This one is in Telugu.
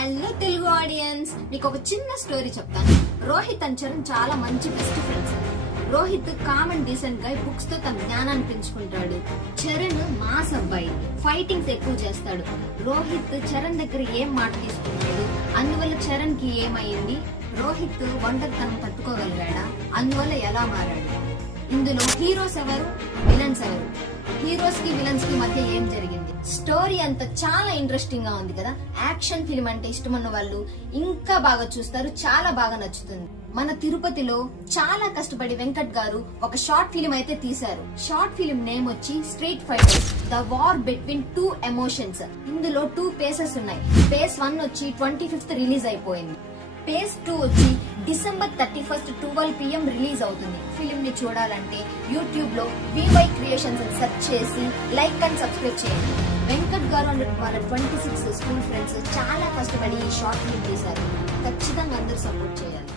హలో తెలుగు ఆడియన్స్, మీకు ఒక చిన్న స్టోరీ చెప్తాను. రోహిత్ అండ్ చరణ్ చాలా మంచి best friends. Rohit calm and decent గా బుక్స్ తో తన జ్ఞానాన్ని పెంచుకుంటాడు. చరణ్ మాస్ అబ్బాయి, ఫైటింగ్స్ ఎక్కువ చేస్తాడు. రోహిత్ చరణ్ దగ్గర ఏం మాట తీసుకున్నాడు, అందువల్ల చరణ్ కి ఏమైంది, రోహిత్ ఒంటరితనం తట్టుకోగలిగాడా, అందువల్ల ఎలా మారాడు, ఇందులో హీరోస్ ఎవరు, విలన్స్ ఎవరు, హీరోస్ కి విలన్స్ కి మధ్య ఏం జరిగింది, స్టోరీ అంతా చాలా ఇంట్రెస్టింగ్ గా ఉంది కదా. యాక్షన్ ఫిల్మ్ అంటే ఇష్టమున్న వాళ్ళు ఇంకా బాగా చూస్తారు, చాలా బాగా నచ్చుతుంది. మన తిరుపతిలో చాలా కష్టపడి వెంకట్ గారు ఒక షార్ట్ ఫిల్మ్ అయితే తీశారు. షార్ట్ ఫిల్మ్ నేమ్ వచ్చి street fighters the war between two emotions. ఇందులో 2 phases ఉన్నాయి. phase 1 వచ్చి 25th రిలీజ్ అయిపోయింది. phase 2 వచ్చి డిసెంబర్ 31st 12 PM రిలీజ్ అవుతుంది. ఫిలిం ని చూడాలంటే యూట్యూబ్ లో VY క్రియేషన్స్ సెర్చ్ చేసి లైక్ అండ్ సబ్స్క్రైబ్ చేయండి. వెంకట్ గారు అండ్ వాళ్ళ 26 స్కూల్ ఫ్రెండ్స్ చాలా కష్టపడి ఈ షార్ట్ ఫిల్మ్ తీశారు. ఖచ్చితంగా అందరూ సపోర్ట్ చేయాలి.